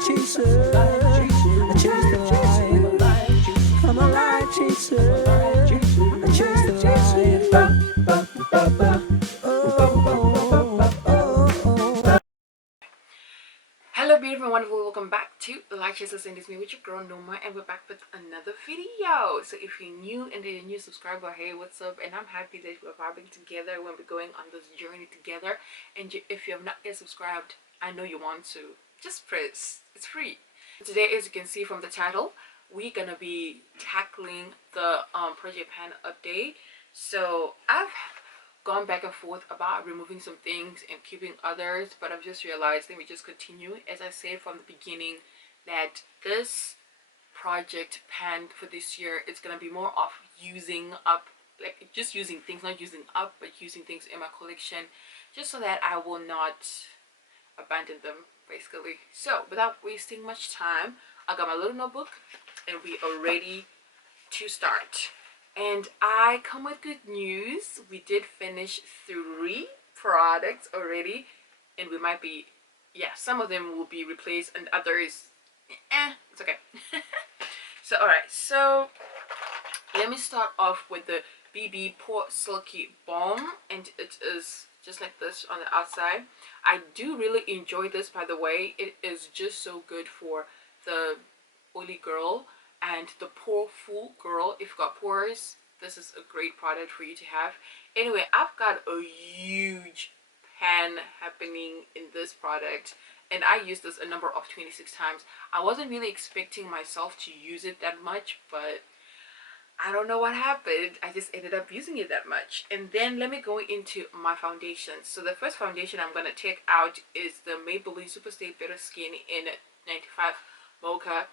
light chaser. I chase the light. I'm a light chaser. I chase the light. Hello beautiful wonderful, welcome back to Light Chasers, and it's me with your girl Noma, and we're back with another video. So if you're new and you're a new subscriber, hey, what's up? And I'm happy that we're vibing together when we're going on this journey together. And if you have not yet subscribed, I know you want to, just press, it's free. Today, as you can see from the title, we're gonna be tackling the Project Pan update. So I've gone back and forth about removing some things and keeping others, but I've just realized, let me just continue. As I said from the beginning, that this project pan for this year, it's gonna be more of using up, like just using things, not using up, but using things in my collection, just so that I will not abandon them, basically. So without wasting much time, I got my little notebook and we are ready to start. And I come with good news. We did finish 3 products already, and we might be, yeah, some of them will be replaced and others, it's okay. So alright, so let me start off with the BB Pore Silky Balm, and it is just like this on the outside. I do really enjoy this, by the way. It is just so good for the oily girl and the poreful girl. If you've got pores, this is a great product for you to have. Anyway, I've got a huge pan happening in this product, and I used this a number of 26 times. I wasn't really expecting myself to use it that much, but I don't know what happened. I just ended up using it that much. And then let me go into my foundations. So the first foundation I'm going to take out is the Maybelline Superstay Better Skin in 95 Mocha.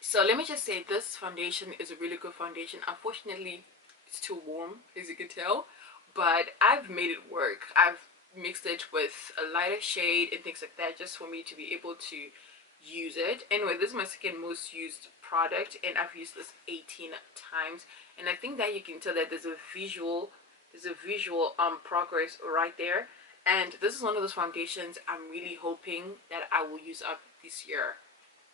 So let me just say, this foundation is a really good foundation. Unfortunately, it's too warm, as you can tell, but I've made it work. I've mixed it with a lighter shade and things like that, just for me to be able to use it. Anyway, this is my second most used product, and I've used this 18 times, and I think that you can tell that there's a visual progress right there. And this is one of those foundations I'm really hoping that I will use up this year.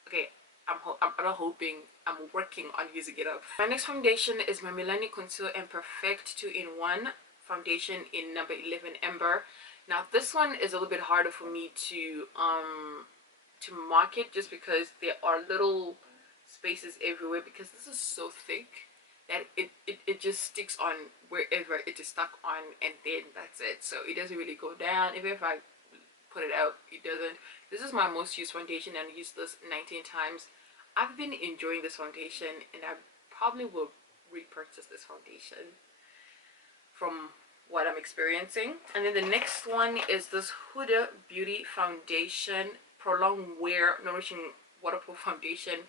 Okay, I'm not hoping, I'm working on using it up. My next foundation is my Milani Conceal and Perfect 2-in-1 foundation in number 11 Amber. Now this one is a little bit harder for me to market, just because there are little spaces everywhere, because this is so thick that it just sticks on wherever it is stuck on, and then that's it. So it doesn't really go down. Even if I put it out, it doesn't. This is my most used foundation, and I used this 19 times. I've been enjoying this foundation, and I probably will repurchase this foundation from what I'm experiencing. And then the next one is this Huda Beauty Foundation Prolonged Wear Nourishing Waterfall Foundation.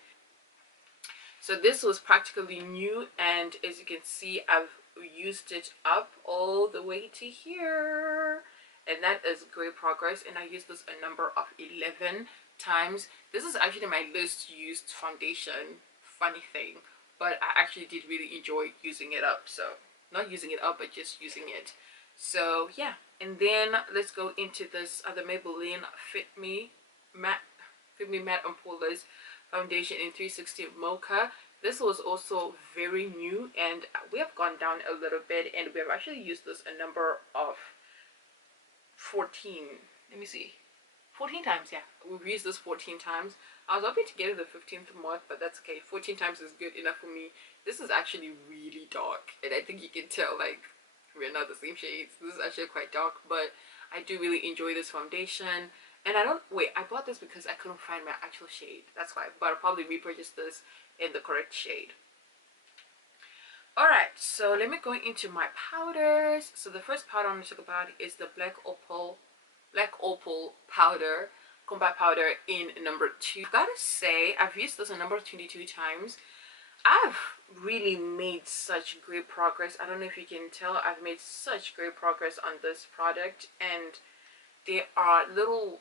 So this was practically new, and as you can see, I've used it up all the way to here, and that is great progress. And I used this a number of 11 times. This is actually my least used foundation, funny thing, but I actually did really enjoy using it up. So not using it up, but just using it. So yeah, and then let's go into this other Maybelline Fit Me Matte and Poreless foundation in 360 Mocha. This was also very new, and we have gone down a little bit, and we have actually used this a number of 14 times. Yeah, we've used this 14 times. I was hoping to get it the 15th month, but that's okay. 14 times is good enough for me. This is actually really dark, and I think you can tell, like, we're not the same shades. This is actually quite dark, but I do really enjoy this foundation. And I bought this because I couldn't find my actual shade. That's why, but I'll probably repurchase this in the correct shade. Alright, so let me go into my powders. So the first powder I'm going to talk about is the Black Opal powder, combat powder in number 2. I've got to say, I've used this a number of 22 times. I've really made such great progress. I don't know if you can tell, I've made such great progress on this product, and there are little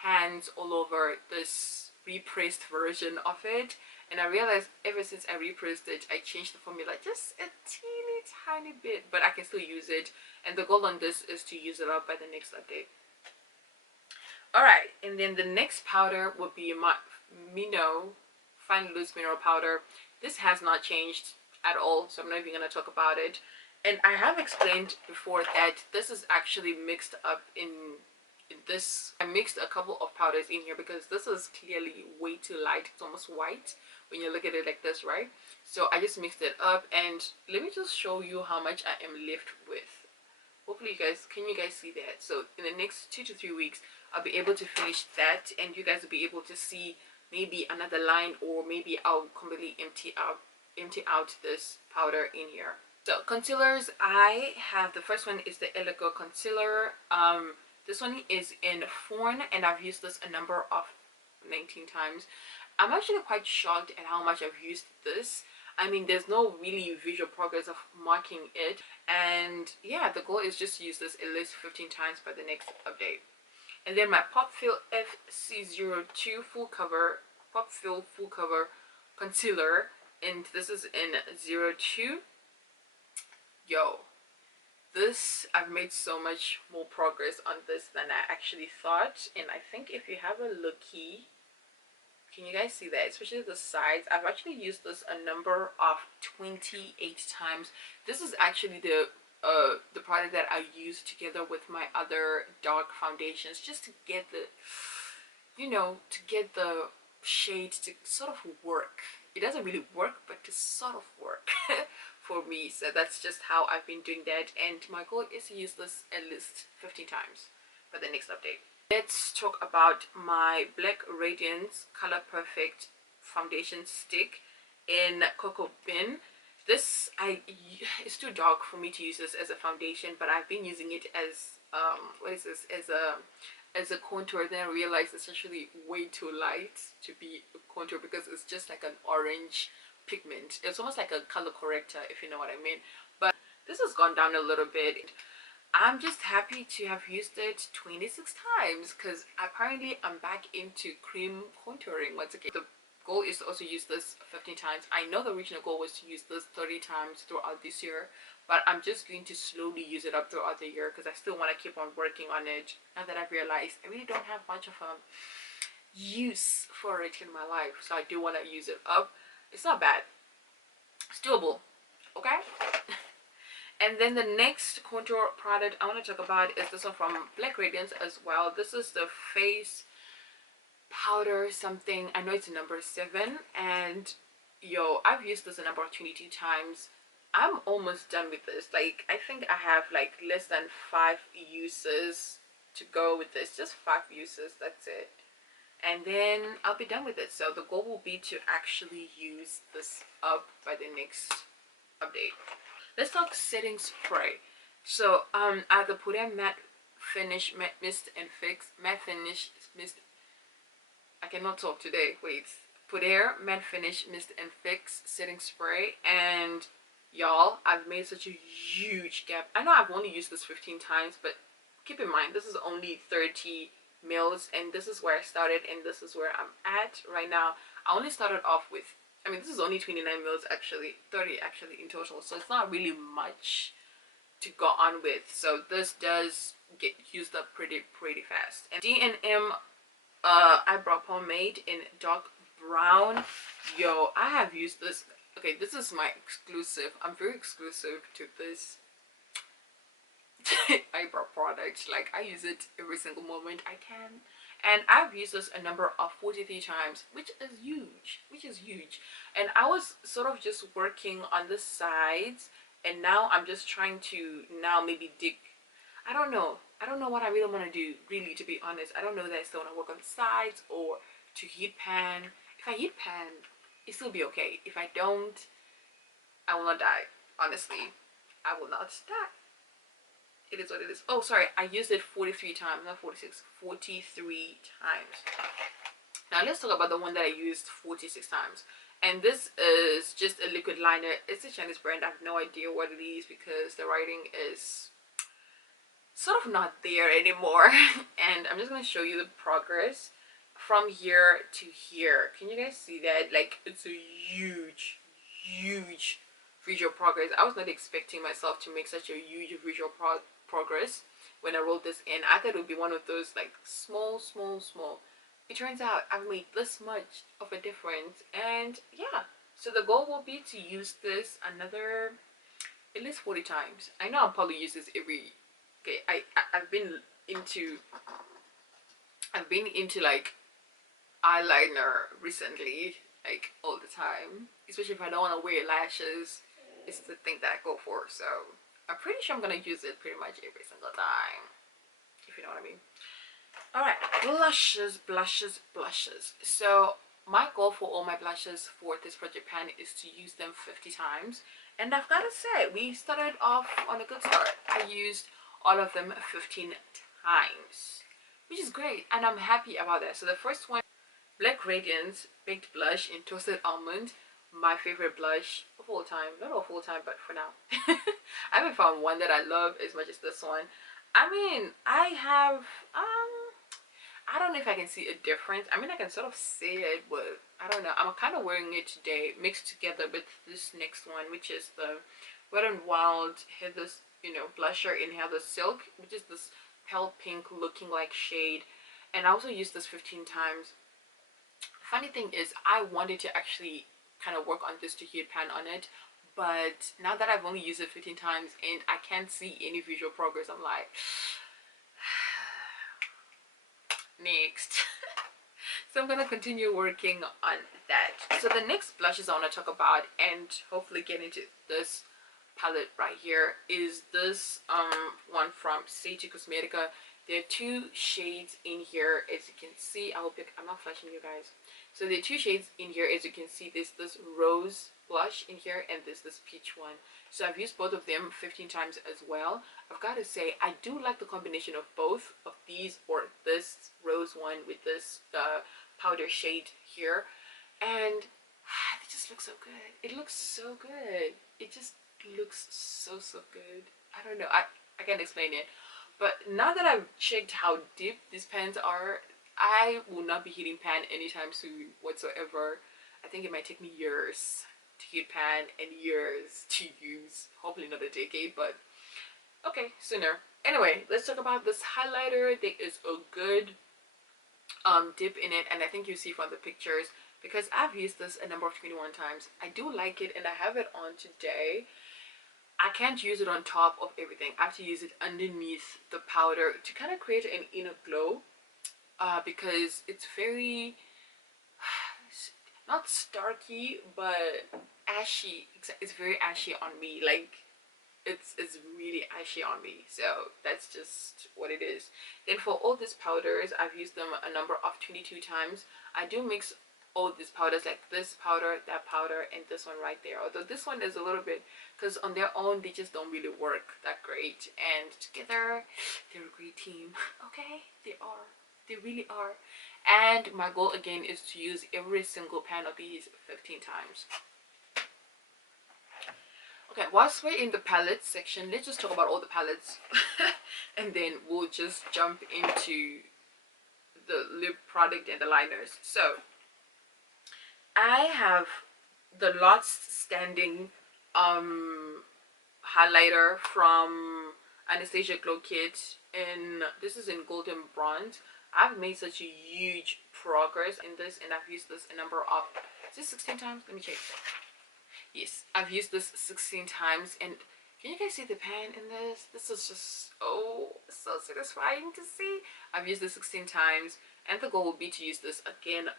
pans all over this repressed version of it. And I realized ever since I repressed it, I changed the formula just a teeny tiny bit, but I can still use it. And the goal on this is to use it up by the next update. All right, and then the next powder would be my Mino Fine Loose Mineral Powder. This has not changed at all, so I'm not even going to talk about it. And I have explained before that this is actually mixed up in this. I mixed a couple of powders in here because this is clearly way too light. It's almost white when you look at it like this, right? So I just mixed it up, and let me just show you how much I am left with. Hopefully you guys see that? So in the next 2 to 3 weeks, I'll be able to finish that, and you guys will be able to see maybe another line, or maybe I'll completely empty out this powder in here. So concealers, I have the first one is the Eligo concealer. This one is in Fawn, and I've used this a number of 19 times. I'm actually quite shocked at how much I've used this. I mean, there's no really visual progress of marking it, and yeah, the goal is just to use this at least 15 times by the next update. And then my Pop Fill FC02 full cover concealer, and this is in 02. Yo, this, I've made so much more progress on this than I actually thought. And I think if you have a looky, can you guys see that? Especially the sides. I've actually used this a number of 28 times. This is actually the product that I use together with my other dark foundations, just to get the, you know, to get the shade to sort of work. It doesn't really work, but to sort of work for me. So that's just how I've been doing that, and my goal is to use this at least 15 times for the next update. Let's talk about my Black Radiance Color Perfect foundation stick in Cocoa Bean. This, it's too dark for me to use this as a foundation, but I've been using it as what is this, as a contour. Then I realized it's actually way too light to be a contour because it's just like an orange pigment. It's almost like a color corrector, if you know what I mean. But this has gone down a little bit. I'm just happy to have used it 26 times because apparently I'm back into cream contouring once again. The goal is to also use this 15 times. I know the original goal was to use this 30 times throughout this year, but I'm just going to slowly use it up throughout the year because I still want to keep on working on it. Now that I've realized I really don't have much of a use for it in my life, so I do want to use it up. It's not bad. It's doable. Okay? And then the next contour product I want to talk about is this one from Black Radiance as well. This is the face powder something. I know it's a number 7, and yo, I've used this a number of 22 times. I'm almost done with this. Like, I think I have like less than 5 uses to go with this. Just 5 uses, that's it. And then I'll be done with it. So the goal will be to actually use this up by the next update. Let's talk setting spray. So I have the Puder Matte Finish Matte Mist and Fix Matte Finish Mist. I cannot talk today. Wait. Puder Matte Finish Mist and Fix setting spray, and y'all, I've made such a huge gap. I know I've only used this 15 times, but keep in mind this is only 30 mils, and this is where I started, and this is where I'm at right now. I only started off with, I mean, this is only 29 mils actually, 30 actually in total, so it's not really much to go on with. So this does get used up pretty fast. And D&M eyebrow pomade in dark brown. Yo, I have used this. Okay, this is my exclusive. I'm very exclusive to this eyebrow product. Like, I use it every single moment I can, and I've used this a number of 43 times, which is huge. And I was sort of just working on the sides, and now I'm just trying to now maybe dig. I don't know what I really want to do, really, to be honest. I don't know that I still want to work on the sides or to heat pan. If I heat pan, it still be okay. If I don't, I will not die. Honestly, I will not die. It is what it is. Oh, sorry, I used it 43 times, not 46, 43 times. Now let's talk about the one that I used 46 times. And this is just a liquid liner. It's a Chinese brand. I have no idea what it is because the writing is sort of not there anymore. And I'm just going to show you the progress from here to here. Can you guys see that? Like, it's a huge visual progress. I was not expecting myself to make such a huge visual progress when I rolled this in. I thought it would be one of those like small. It turns out I've made this much of a difference, and yeah. So the goal will be to use this another at least 40 times. I know I'll probably use this every. Okay, I've been into like eyeliner recently, like all the time, especially if I don't want to wear lashes. It's the thing that I go for, so I'm pretty sure I'm gonna use it pretty much every single time, if you know what I mean. Alright, blushes. So my goal for all my blushes for this project pan is to use them 50 times, and I've got to say we started off on a good start. I used all of them 15 times, which is great, and I'm happy about that. So the first one, Black Radiance Baked Blush in Toasted Almond, my favorite blush of all time. Not of all time, but for now. I haven't found one that I love as much as this one. I mean, I don't know if I can see a difference. I mean, I can sort of see it, but I don't know. I'm kind of wearing it today, mixed together with this next one, which is the Wet n Wild Heather, blusher in Heather Silk, which is this pale pink looking like shade. And I also used this 15 times. Funny thing is, I wanted to actually kind of work on this to heat pan on it, but now that I've only used it 15 times and I can't see any visual progress, I'm like, next. So I'm gonna continue working on that. So the next blushes I want to talk about and hopefully get into this palette right here is this one from CHIT Cosmetica. There are two shades in here, as you can see. I'm not flashing you guys. So there are two shades in here, as you can see. There's this rose blush in here and there's this peach one. So I've used both of them 15 times as well. I've got to say, I do like the combination of both of these, or this rose one with this powder shade here, and they just look so good. It looks so good. It just looks so good. I don't know, I can't explain it. But now that I've checked how deep these pans are, I will not be heating pan anytime soon whatsoever. I think it might take me years to heat pan and years to use. Hopefully not a decade, but okay, sooner. Anyway, let's talk about this highlighter. There is a good dip in it, and I think you see from the pictures, because I've used this a number of 21 times. I do like it and I have it on today. I can't use it on top of everything. I have to use it underneath the powder to kind of create an inner glow, because it's very not starky but ashy. It's very ashy on me. Like it's really ashy on me, so that's just what it is. Then for all these powders, I've used them a number of 22 times. I do mix all these powders, like this powder, that powder, and this one right there. Although this one is a little bit, because on their own they just don't really work that great, and together they're a great team. Okay, they really are. And my goal again is to use every single pan of these 15 times. Okay, whilst we're in the palettes section, let's just talk about all the palettes and then we'll just jump into the lip product and the liners. So I have the Lost Standing highlighter from Anastasia Glow Kit, and this is in golden bronze. I've made such a huge progress in this, and I've used this a number of, is this 16 times? Let me check. Yes, I've used this 16 times, and can you guys see the pan in this? This is just so satisfying to see. I've used this 16 times, and the goal will be to use this again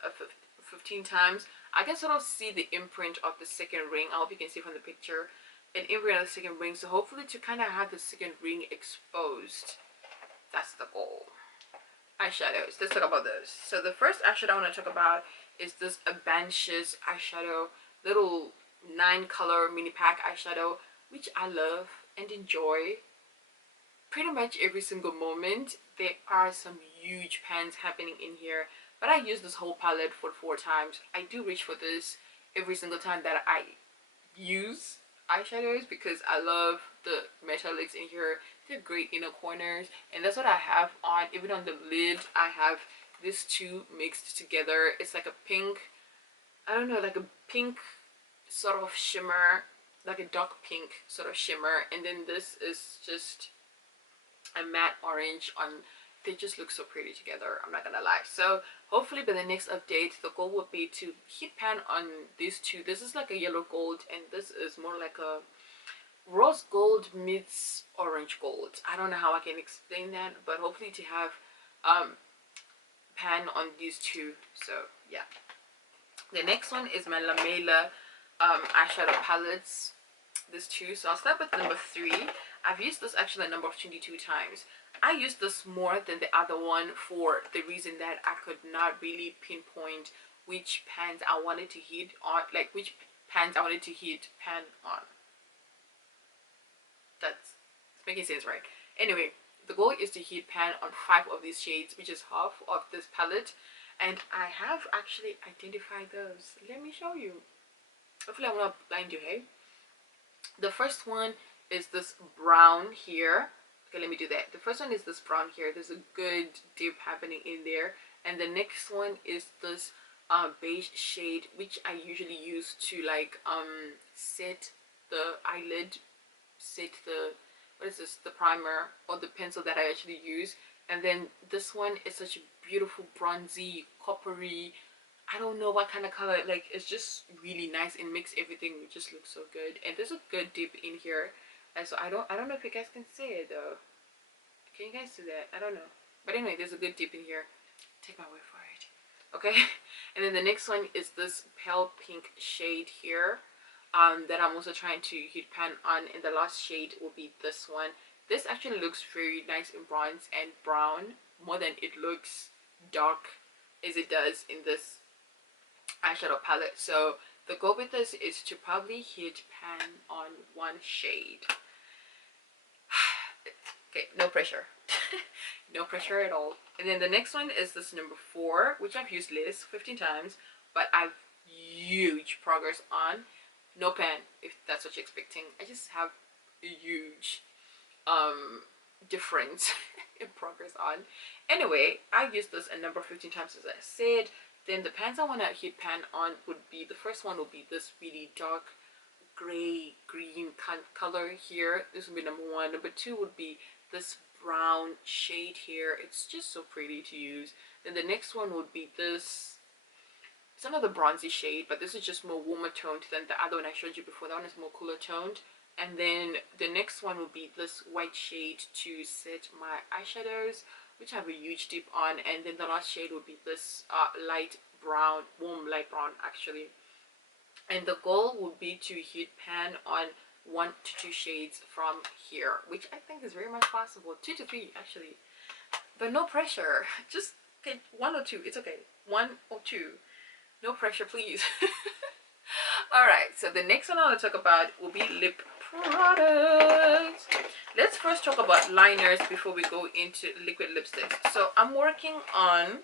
15 times. I can sort of see the imprint of the second ring. I hope you can see from the picture an imprint of the second ring, so hopefully to kind of have the second ring exposed. That's the goal. Eyeshadows, let's talk about those. So the first eyeshadow I want to talk about is this Abancious eyeshadow, little 9-color mini pack eyeshadow, which I love and enjoy pretty much every single moment. There are some huge pans happening in here, but I use this whole palette for 4 times. I do reach for this every single time that I use eyeshadows because I love the metallics in here. They're great inner corners, and that's what I have on. Even on the lid, I have these two mixed together. It's like a pink, I don't know, like a pink sort of shimmer like a dark pink sort of shimmer, and then this is just a matte orange on. They just look so pretty together, I'm not gonna lie. So hopefully by the next update, the goal would be to heat pan on these two. This is like a yellow gold, and this is more like a rose gold meets orange gold. I don't know how I can explain that, but hopefully to have pan on these two. So yeah, the next one is my Lamela eyeshadow palettes, this two. So I'll start with number 3. I've used this actually a number of 22 times. I used this more than the other one for the reason that I could not really pinpoint which pans I wanted to heat on, like which pans I wanted to heat pan on. That's making sense, right? Anyway, the goal is to heat pan on 5 of these shades, which is half of this palette, and I have actually identified those. Let me show you. Hopefully I'm not blind you, hey? The first one is this brown here. Okay, let me do that. The first one is this brown here. There's a good dip happening in there. And the next one is this beige shade, which I usually use to like set the eyelid, set the, what is this, the primer or the pencil that I actually use. And then this one is such a beautiful bronzy, coppery, I don't know what kind of color, like it's just really nice and makes everything just look so good. And there's a good dip in here, and so I don't know if you guys can see it though. Can you guys see that? I don't know, but anyway, there's a good dip in here. Take my word for it. Okay. And then the next one is this pale pink shade here that I'm also trying to heat pan on, and the last shade will be this one. This actually looks very nice in bronze and brown, more than it looks dark as it does in this eyeshadow palette. So the goal with this is to probably heat pan on one shade. Okay, no pressure. No pressure at all. And then the next one is this number 4, which I've used less, 15 times, but I've huge progress on. No pan, if that's what you're expecting. I just have a huge difference in progress on. Anyway, I used this a number of 15 times, as I said. Then the pans I want to heat pan on would be, the first one would be this really dark gray green color here. This would be number 1. Number 2 would be this brown shade here. It's just so pretty to use. Then the next one would be this, it's another bronzy shade, but this is just more warmer toned than the other one I showed you before. That one is more cooler toned. And then the next one will be this white shade to set my eyeshadows, which I have a huge dip on. And then the last shade will be this light brown, warm light brown actually. And the goal would be to heat pan on 1 to 2 shades from here, which I think is very much possible. 2 to 3 actually, but no pressure. Just okay, 1 or 2, it's okay. 1 or 2, no pressure please. Alright, so the next one I want to talk about will be lip products. Let's first talk about liners before we go into liquid lipsticks. So I'm working on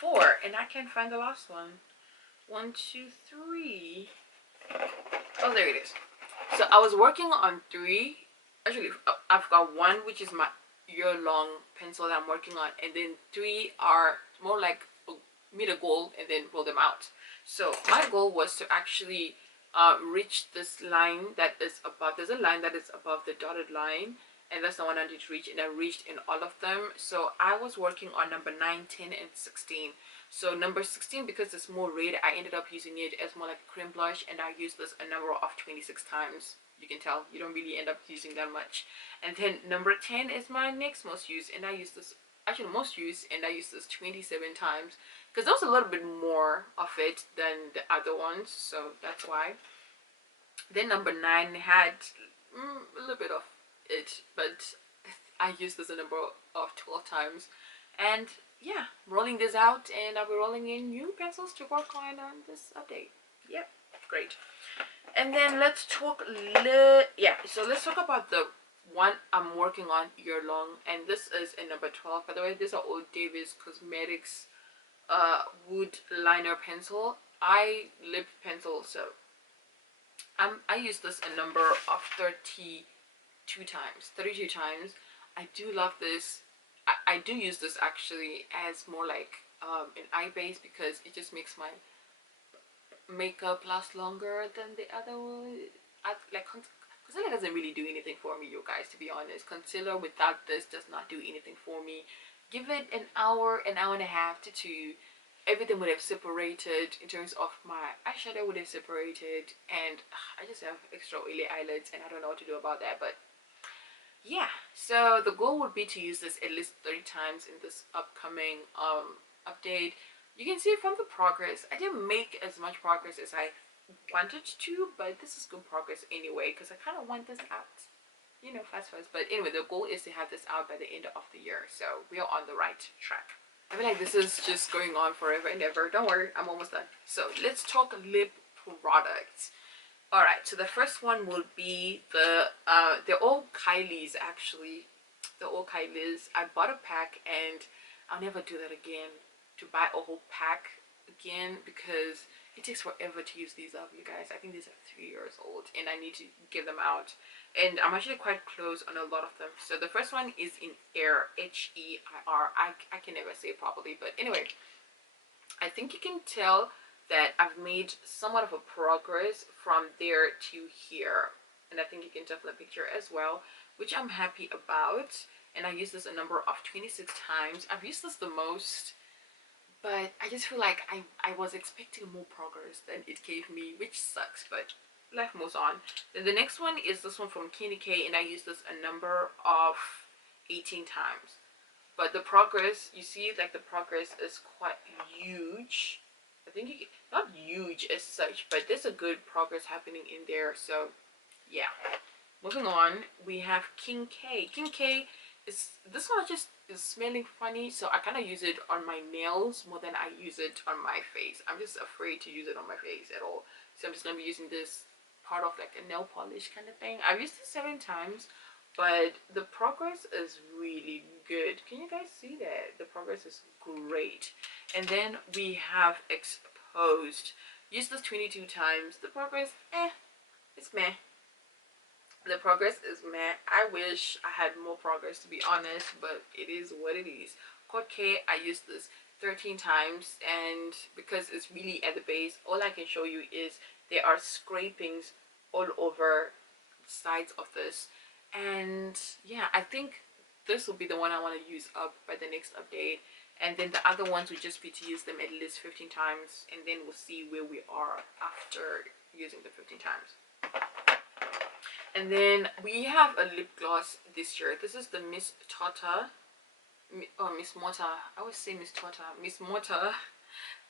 4 and I can't find the last one. 1, 2, 3. Oh, there it is. So I was working on 3. Actually, I've got 1 which is my year-long pencil that I'm working on, and then 3 are more like meet a goal and then roll them out. So my goal was to actually reach this line that is above. There's a line that is above the dotted line, and that's the one I need to reach, and I reached in all of them. So I was working on number 9, 10, and 16. So number 16, because it's more red, I ended up using it as more like a cream blush, and I used this a number of 26 times. You can tell you don't really end up using that much. And then number 10 is my next most used, and I used this actually most used, and I used this 27 times because there was a little bit more of it than the other ones, so that's why. Then number 9 had a little bit of it, but I used this a number of 12 times. And yeah, rolling this out, and I'll be rolling in new pencils to work on this update. Yep, great. And then let's talk so let's talk about the one I'm working on year long, and this is in number 12. By the way, this is Old Davis Cosmetics wood liner pencil, lip pencil. So I used this a number of 32 times. I do love this. I do use this actually as more like an eye base, because it just makes my makeup last longer than the other one. concealer doesn't really do anything for me, you guys, to be honest. Concealer without this does not do anything for me. Give it an hour and a half to 2, everything would have separated. In terms of my eyeshadow would have separated, and I just have extra oily eyelids and I don't know what to do about that. But yeah, so the goal would be to use this at least 30 times in this upcoming update. You can see from the progress, I didn't make as much progress as I wanted to, but this is good progress anyway, because I kind of want this out, you know, fast. But anyway, the goal is to have this out by the end of the year, so we are on the right track. I feel like this is just going on forever and ever. Don't worry, I'm almost done. So let's talk lip products. All right, so the first one will be they're all Kylie's, actually. They're all Kylie's. I bought a pack and I'll never do that again, to buy a whole pack again, because it takes forever to use these up, you guys. I think these are 3 years old and I need to give them out, and I'm actually quite close on a lot of them. So the first one is in Air, H-E-I-R. I can never say it properly, but anyway, I think you can tell that I've made somewhat of a progress from there to here, and I think you can tell from the picture as well, which I'm happy about. And I used this a number of 26 times. I've used this the most, but I just feel like I was expecting more progress than it gave me, which sucks, but life moves on. Then the next one is this one from Candy K, and I used this a number of 18 times. But the progress, you see, like the progress is quite huge. I think you can, not huge as such, but there's a good progress happening in there. So yeah, moving on, we have King K. King K is, this one just is smelling funny, so I kind of use it on my nails more than I use it on my face. I'm just afraid to use it on my face at all, so I'm just gonna be using this part of like a nail polish kind of thing. I've used it 7 times, but the progress is really good. Can you guys see that? The progress is great. And then we have Exposed. Used this 22 times. The progress, it's meh. The progress is meh. I wish I had more progress, to be honest, but it is what it is. Code K, I used this 13 times, and because it's really at the base, all I can show you is there are scrapings all over the sides of this. And yeah, I think this will be the one I want to use up by the next update, and then the other ones would just be to use them at least 15 times, and then we'll see where we are after using the 15 times. And then we have a lip gloss this year. This is the Miss Mota, Miss Mota, I always say Miss Tota, Miss Mota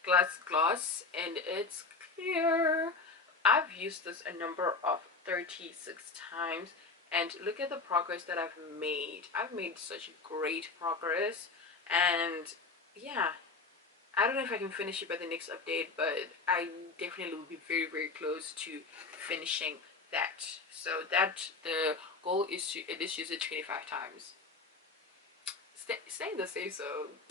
Glass Gloss, and it's clear. I've used this a number of 36 times, and look at the progress that I've made. I've made such great progress, and yeah, I don't know if I can finish it by the next update, but I definitely will be very, very close to finishing that. So that the goal is to at least use it 25 times. Staying the same. So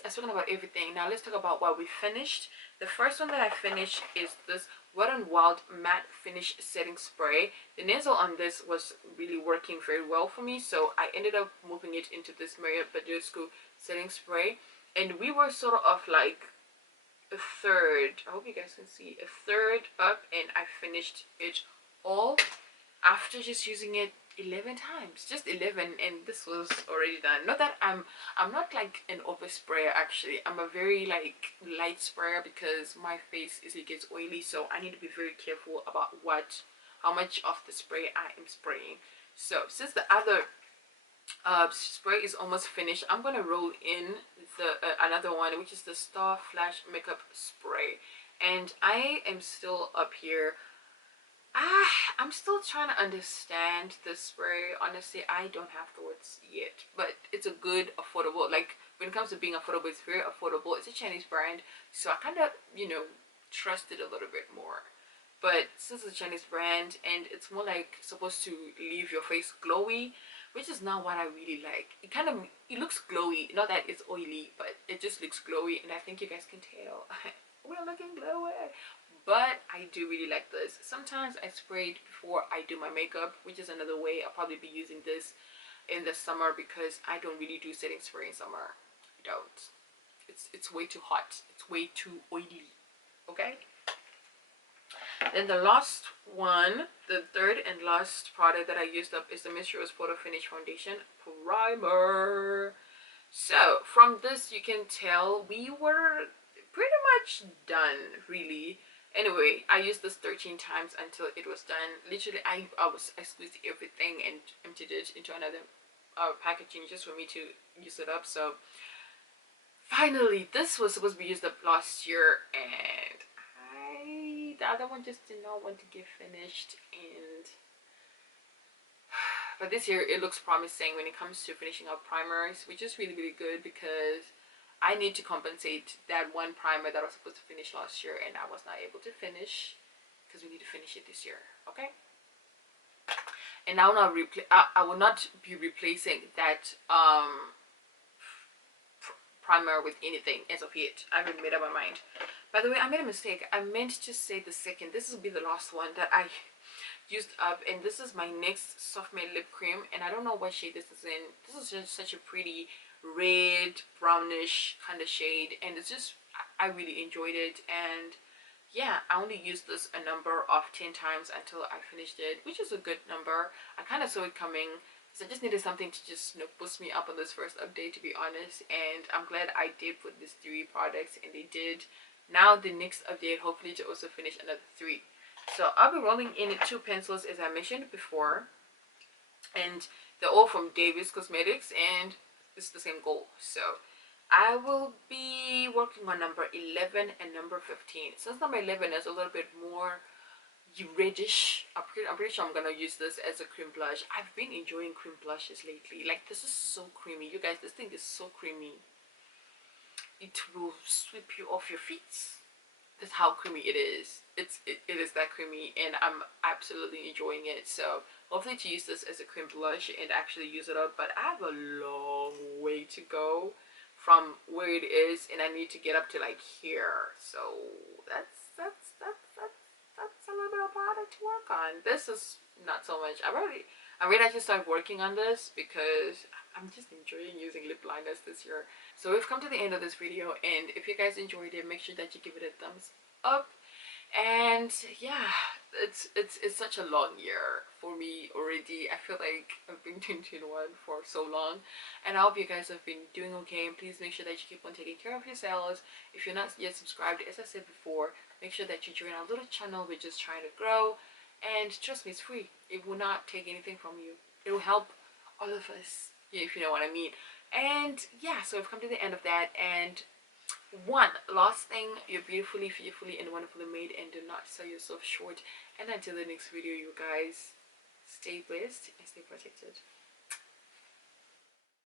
I've spoken about everything. Now let's talk about what we finished. The first one that I finished is this Wet n Wild Matte Finish Setting Spray. The nasal on this was really working very well for me, so I ended up moving it into this Marriott Badescu setting spray, and we were sort of like a third, I hope you guys can see, a third up, and I finished it all after just using it 11 times, just 11, and this was already done. Not that I'm not like an over sprayer, actually. I'm a very like light sprayer because my face easily gets oily, so I need to be very careful about how much of the spray I am spraying. So since the other spray is almost finished, I'm gonna roll in the another one, which is the Star Flash Makeup Spray, and I am still up here. I'm still trying to understand this spray. Honestly, I don't have the words yet, but it's a good, affordable, like when it comes to being affordable, it's very affordable. It's a Chinese brand, so I kind of, you know, trust it a little bit more. But since it's a Chinese brand and it's more like supposed to leave your face glowy, which is not what I really like. It looks glowy, not that it's oily, but it just looks glowy, and I think you guys can tell we're looking glowy. But I do really like this. Sometimes I spray it before I do my makeup, which is another way. I'll probably be using this in the summer because I don't really do setting spray in summer. I don't. It's way too hot. It's way too oily. Okay? Then the last one, the third and last product that I used up is the Miss Rose Photo Finish Foundation Primer. So from this you can tell we were pretty much done, really. Anyway, I used this 13 times until it was done. Literally, I squeezed everything and emptied it into another packaging just for me to use it up. So finally, this was supposed to be used up last year, and the other one just did not want to get finished. And but this year it looks promising when it comes to finishing up primers, which is really good because I need to compensate that one primer that I was supposed to finish last year and I was not able to finish, because we need to finish it this year. Okay, and now I will not be replacing that primer with anything as of yet. I haven't made up my mind. By the way, I made a mistake. I meant to say the second. This will be the last one that I used up, and this is my NYX Soft Matte Lip Cream, and I don't know what shade this is in. This is just such a pretty red brownish kind of shade, and it's just, I really enjoyed it. And yeah, I only used this a number of 10 times until I finished it, which is a good number. I kind of saw it coming, so I just needed something to just, you know, boost me up on this first update, to be honest. And I'm glad I did put these 3 products, and they did. Now the next update, hopefully to also finish another 3. So I'll be rolling in 2 pencils as I mentioned before, and they're all from Davis Cosmetics, and it's the same goal. So I will be working on number 11 and number 15. Since number 11 is a little bit more reddish, I'm pretty sure I'm gonna use this as a cream blush. I've been enjoying cream blushes lately. Like, this is so creamy, you guys. This thing is so creamy. It will sweep you off your feet. That's how creamy it is. It is that creamy, and I'm absolutely enjoying it. So hopefully to use this as a cream blush and actually use it up. But I have a long way to go from where it is, and I need to get up to like here. So that's a little bit of product to work on. This is not so much. I really actually started working on this because I'm just enjoying using lip liners this year. So we've come to the end of this video, and if you guys enjoyed it, make sure that you give it a thumbs up. And yeah, it's such a long year for me already. I feel like I've been doing 21 for so long, and I hope you guys have been doing okay. And please make sure that you keep on taking care of yourselves. If you're not yet subscribed, as I said before, make sure that you join our little channel. We're just trying to grow, and trust me, it's free. It will not take anything from you. It will help all of us, yeah, if you know what I mean. And yeah, so we've come to the end of that. And one last thing, you're beautifully, fearfully, and wonderfully made, and do not sell yourself short. And until the next video, you guys, stay blessed and stay protected.